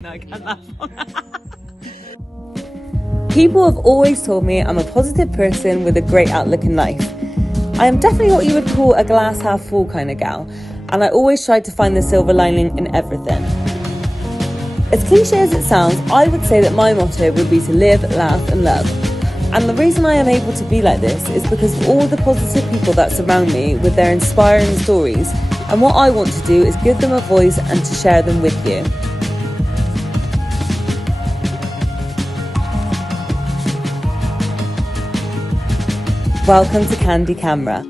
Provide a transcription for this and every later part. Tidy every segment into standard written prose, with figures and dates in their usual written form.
No, I can't laugh. People have always told me I'm a positive person with a great outlook in life. I am definitely what you would call a glass half full kind of gal, and I always try to find the silver lining in everything. As cliche as it sounds, I would say that my motto would be to live, laugh and love. And the reason I am able to be like this is because of all the positive people that surround me with their inspiring stories, and what I want to do is give them a voice and to share them with you. Welcome to Kandy Kamera.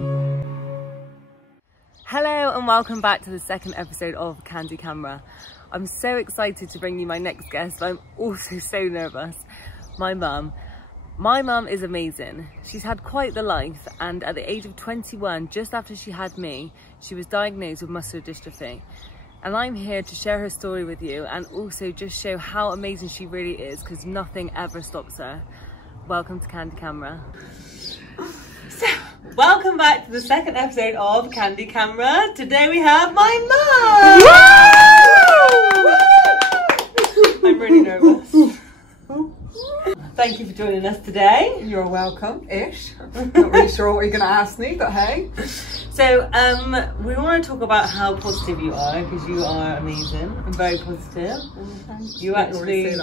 Hello and welcome back to the second episode of Kandy Kamera. I'm so excited to bring you my next guest, but I'm also so nervous. My mum. My mum is amazing. She's had quite the life, and at the age of 21, just after she had me, she was diagnosed with muscular dystrophy. And I'm here to share her story with you and also just show how amazing she really is, because nothing ever stops her. Welcome to Kandy Kamera. So, welcome back to the second episode of Kandy Kamera. Today we have my mum! I'm really nervous. Thank you for joining us today. You're welcome-ish. Not really sure what you're going to ask me, but hey. So, we want to talk about how positive you are, because you are amazing and very positive. You actually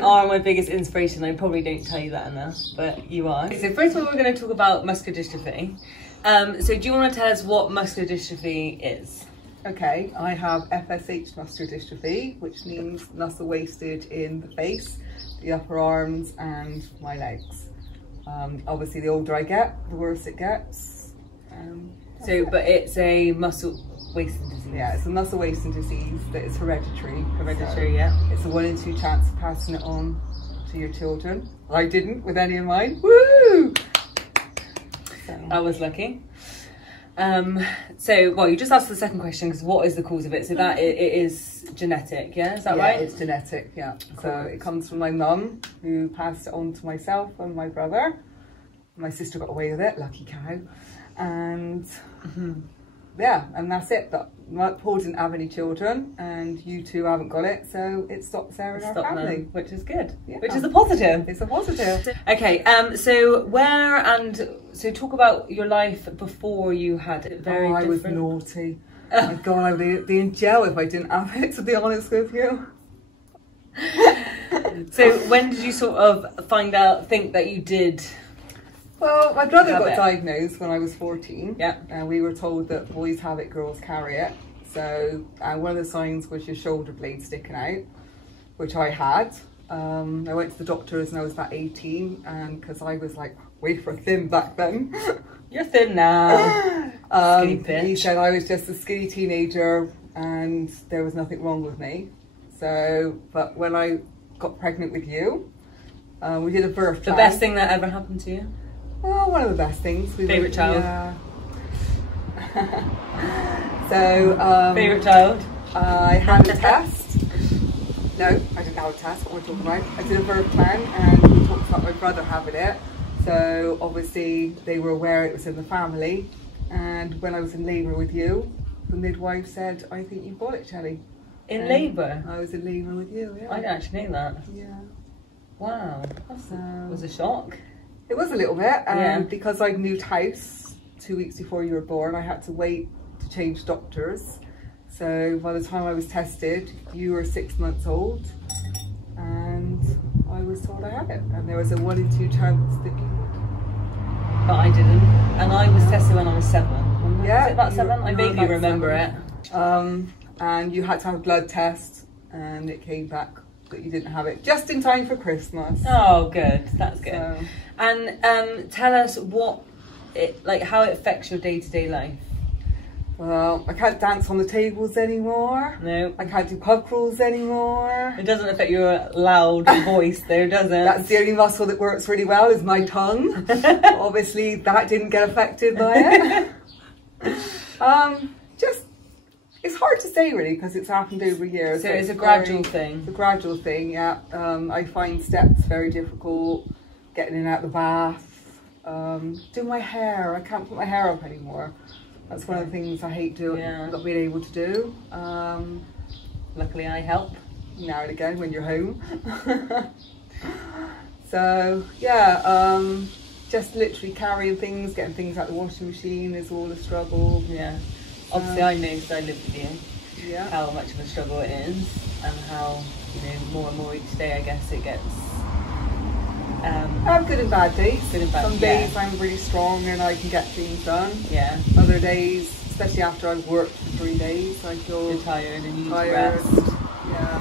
are my biggest inspiration. I probably don't tell you that enough, but you are. So first of all, we're going to talk about muscular dystrophy. So do you want to tell us what muscular dystrophy is? Okay, I have FSH muscular dystrophy, which means muscle wasted in the face, the upper arms and my legs. Obviously the older I get, the worse it gets. But it's a muscle wasting disease. Yeah, it's a muscle wasting disease that is hereditary. Hereditary, so yeah. It's a 1 in 2 chance of passing it on to your children. I didn't with any of mine. Woo! So. I was lucky. Well, you just asked the second question, because what is the cause of it? So that it is genetic, yeah? Is that right? Yeah, it's genetic, yeah. So it comes from my mum, who passed it on to myself and my brother. My sister got away with it, lucky cow. And yeah, and that's it. But Paul didn't have any children, and you two haven't got it, so it stops there in our family. Now, which is good. Yeah. Which is a positive. It's a positive. Okay, so talk about your life before you had it. I was naughty. My God, I would be in jail if I didn't have it, to be honest with you. So when did you sort of think that you did? Well, my brother got diagnosed when I was 14. Yeah. And we were told that boys have it, girls carry it. So one of the signs was your shoulder blade sticking out, which I had. I went to the doctors and I was about 18, and because I was like wafer thin back then. You're thin now. Skinny bitch. He said I was just a skinny teenager and there was nothing wrong with me. So, but when I got pregnant with you, we did a birth plan. The best thing that ever happened to you? Well, one of the best things. Favourite child? Yeah. So, favourite child? I had a test. No, I didn't have a test. What we're talking about. I did a birth plan, and we talked about my brother having it. So obviously they were aware it was in the family. And when I was in labour with you, the midwife said, "I think you've got it, Shelley." In labour? I was in labour with you. Yeah. I didn't actually know that. Yeah. Wow, that was a shock. It was a little bit, yeah. Because I'd moved house 2 weeks before you were born. I had to wait to change doctors. So by the time I was tested, you were 6 months old, and I was told I had it. And there was a 1 in 2 chance that you would. But I didn't. And I was tested when I was 7. Yeah. Was it about 7? I vaguely remember it. And you had to have a blood test, and it came back that you didn't have it, just in time for Christmas. Oh, good. That's good. So, and tell us how it affects your day-to-day life. Well, I can't dance on the tables anymore. No. I can't do pub crawls anymore. It doesn't affect your loud voice though, does it? That's the only muscle that works really well, is my tongue. Obviously that didn't get affected by it. It's hard to say really, because it's happened over years. So it's a gradual thing. It's a gradual thing, yeah. I find steps very difficult, getting in and out of the bath, doing my hair. I can't put my hair up anymore. That's one of the things I hate doing, not being able to do. luckily I help. Now and again when you're home. So yeah, just literally carrying things, getting things out the washing machine is all a struggle. Yeah. Obviously I know, because I live with you, Yeah. how much of a struggle it is, and how, you know, more and more each day I guess it gets. I have good and bad days. Good and bad, Some days I'm really strong and I can get things done. Yeah. Other days, especially after I've worked for 3 days, I feel You're tired and you need to tired. rest. Yeah.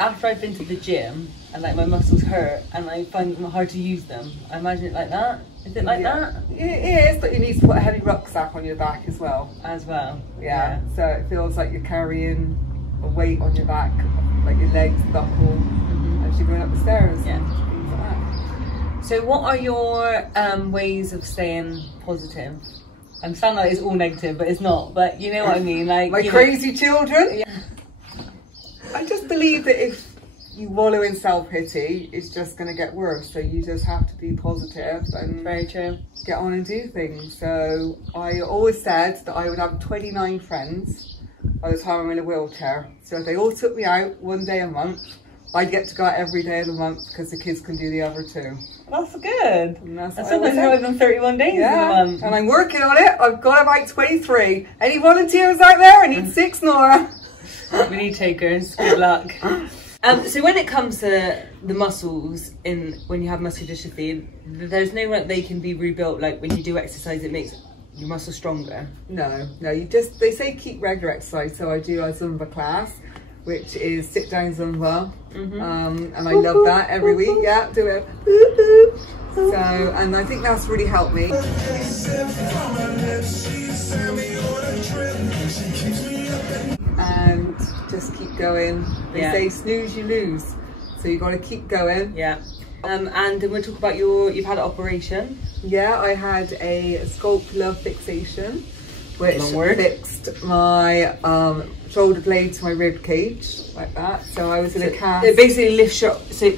After I've been to the gym and like my muscles hurt and I find them hard to use them, I imagine it like that. Is it like that? It is, but you need to put a heavy rucksack on your back as well. As well. Yeah. So it feels like you're carrying a weight on your back, like your legs buckle as you're going up the stairs. Yeah. And things like that. So what are your ways of staying positive? I'm sounding like it's all negative, but it's not. But you know what I mean? Like My crazy children. Yeah. I just believe that if you wallow in self-pity, it's just going to get worse. So you just have to be positive and Very true. get on and do things. So I always said that I would have 29 friends by the time I'm in a wheelchair. So if they all took me out 1 day a month, I'd get to go out every day of the month because the kids can do the other 2. That's good. And that's And what I always sometimes say. more than 31 days in a month. And I'm working on it. I've got about 23. Any volunteers out there? I need 6 more. We need takers. Good luck. So when it comes to the muscles when you have muscular dystrophy, there's no way they can be rebuilt. Like when you do exercise, it makes your muscles stronger. No, they say keep regular exercise. So I do a Zumba class, which is sit down Zumba. And I love that every week. Yeah, do it. So, and I think that's really helped me. And just keep going. They say snooze you lose, so you got to keep going. Yeah. And then we'll talk about you've had an operation. Yeah, I had a scapular fixation, which Long word. fixed my shoulder blade to my rib cage like that. So I was in a cast. It basically lifts your. So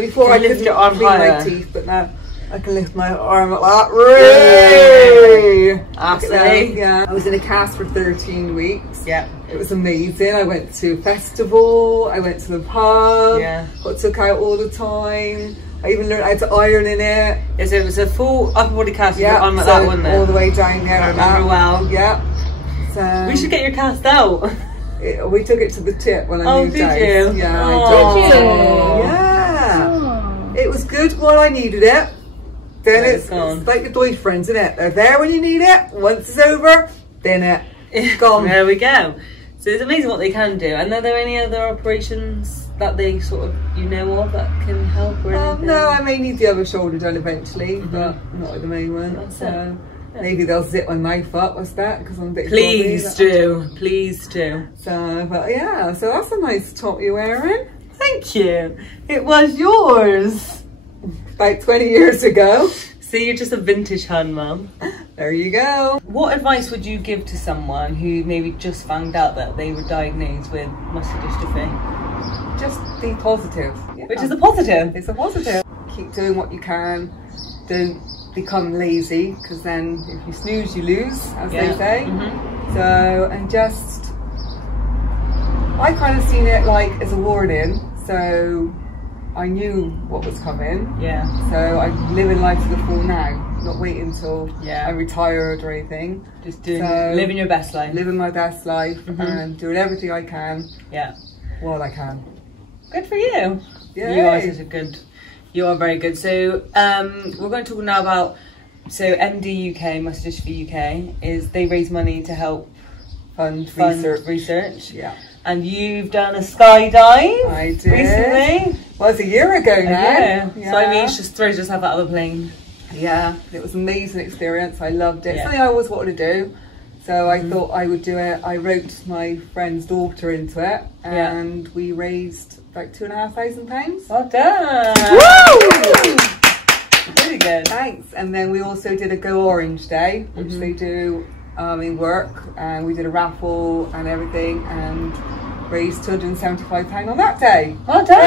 before I lift lift your arm clean higher. my teeth, but now I can lift my arm like that. Really? Absolutely. Yeah. I was in a cast for 13 weeks. Yeah. It was amazing. I went to a festival, I went to the pub, got took out all the time. I even learned how to iron in it. Yeah, so it was a full upper body cast on like so that one there. all the way down there. I remember well. Yeah. So we should get your cast out. We took it to the tip when I moved out. Did you? Yeah, Oh. I did. Did you? Yeah. It was good while I needed it. Then it's like your boyfriends, isn't it? They're there when you need it. Once it's over, then it's gone. There we go. So it's amazing what they can do. And are there any other operations that they sort of, of that can help or anything? No, I may need the other shoulder done eventually, but not at the moment. That's so maybe they'll zip my knife up. What's that? Because I'm a bit Please do. Please do. So, but yeah, so that's a nice top you're wearing. Thank you. It was yours. About 20 years ago. See, you're just a vintage hun, Mum. There you go. What advice would you give to someone who maybe just found out that they were diagnosed with muscular dystrophy? Just be positive. Yeah. Which is a positive. It's a positive. Keep doing what you can. Don't become lazy, because then if you snooze, you lose, as they say. So, and just, I kind of seen it like as a warning. So I knew what was coming. Yeah. So I'm living life to the full now, not waiting until I'm retired or anything. Just living your best life. Living my best life and doing everything I can. Yeah. While I can. Good for you. Yeah. You are very good. So we're going to talk now about, MD UK, Muscular Dystrophy UK, they raise money to help fund research. Yeah. And you've done a skydive. I did. Recently. Well, it's a year ago now. Yeah. So I mean, just throws yourself out of a plane. Yeah, it was an amazing experience. I loved it. Something I always wanted to do. So I thought I would do it. I wrote my friend's daughter into it, and we raised about £2,500. Well done. Woo! Really good. Thanks. And then we also did a Go Orange Day, which they do in work, and we did a raffle and everything, and raised £275 on that day. Well done.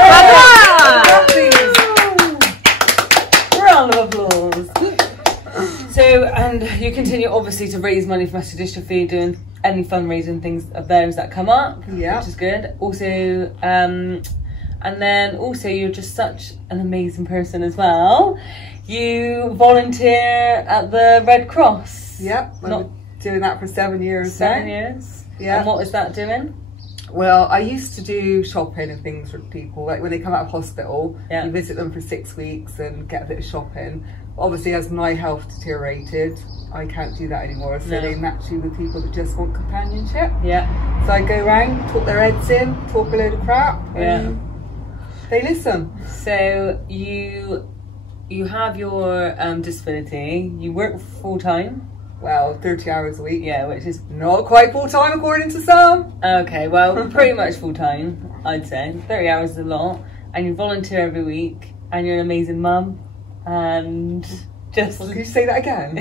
Round of applause. So, and you continue obviously to raise money for muscular dystrophy, doing any fundraising things of theirs that come up, Yeah. which is good. Also, and then also you're just such an amazing person as well. You volunteer at the Red Cross. Yep. I've been doing that for 7 years 7 now. years. Yeah. And what is that doing? Well, I used to do shopping and things for people. Like when they come out of hospital, Yeah. you visit them for 6 weeks and get a bit of shopping. Obviously, as my health deteriorated, I can't do that anymore. So No. they match you with people that just want companionship. Yeah. So I go around, talk their heads in, talk a load of crap, Yeah. and they listen. So you have your disability. You work full time. Well, 30 hours a week. Yeah, which is Not quite full time according to some. okay. Well, pretty much full time, I'd say. 30 hours is a lot, and you volunteer every week, and you're an amazing mum, and just Can you say that again?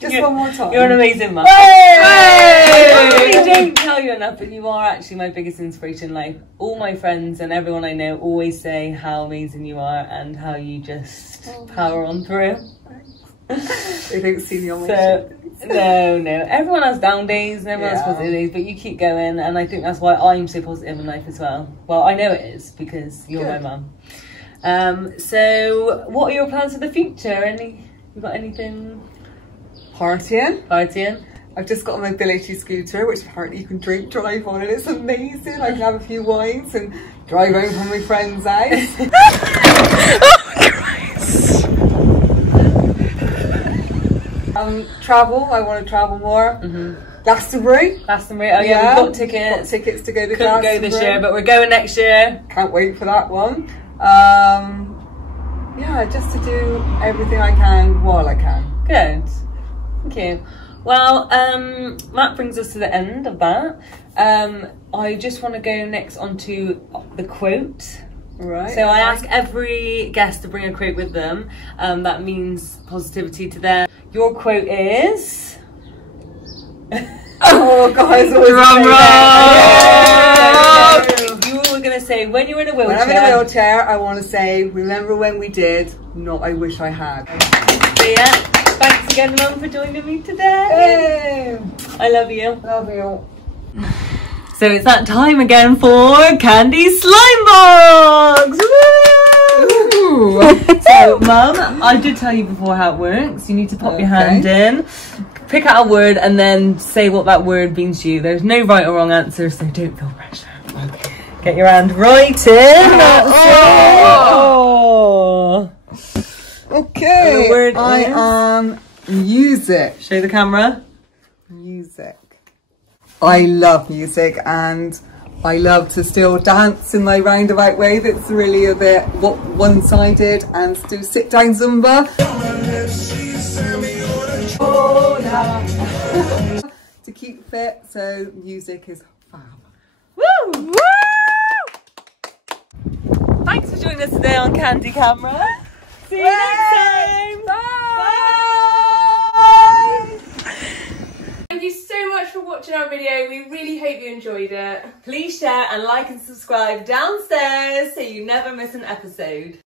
Just You're- one more time. You're an amazing mum. Hey! I probably don't tell you enough, but you are actually my biggest inspiration in life. All my friends and everyone I know always say how amazing you are and how you just power on through. They don't see me on my So, shit. no. Everyone has down days and everyone has Yeah. positive days, but you keep going, and I think that's why I'm so positive in life as well. Well, I know it is because you're Good. my mum. So, what are your plans for the future? You got anything Partying. partying? I've just got a mobility scooter, which apparently you can drink drive on, and it's amazing. I can have a few wines and drive home from my friend's house. Travel. I want to travel more. Glastonbury. Glastonbury. Oh yeah, we've got tickets. Got tickets to go to Couldn't go Glastonbury. this year, but we're going next year. Can't wait for that one. Yeah, just to do everything I can while I can. Good. Thank you. Well, that brings us to the end of that. I just want to go next on to the quote. Right. So I ask every guest to bring a quote with them. That means positivity to them. Your quote is... Oh, guys, always Drum say roll! You were going to say, when you're in a wheelchair... When I'm in a wheelchair, I want to say, remember when we did, not I wish I had. So yeah, thanks again, Mum, for joining me today. Hey! I love you. Love you. So it's that time again for Kandy Slime Box! Woo! So, Mum, I did tell you before how it works. You need to pop your hand in, pick out a word, and then say what that word means to you. There's no right or wrong answer, so don't feel pressure. Okay. Get your hand right in. Oh. Okay, The word I is- am music. Show the camera. Music. I love music, and I love to still dance in my roundabout way that's really a bit one-sided, and do sit-down Zumba. To keep fit, so music is fab. Woo! Woo! Thanks for joining us today on Kandy Kamera. See you next time. Bye! Thank you so much for watching our video. We really hope you enjoyed it. Please share and like and subscribe downstairs so you never miss an episode.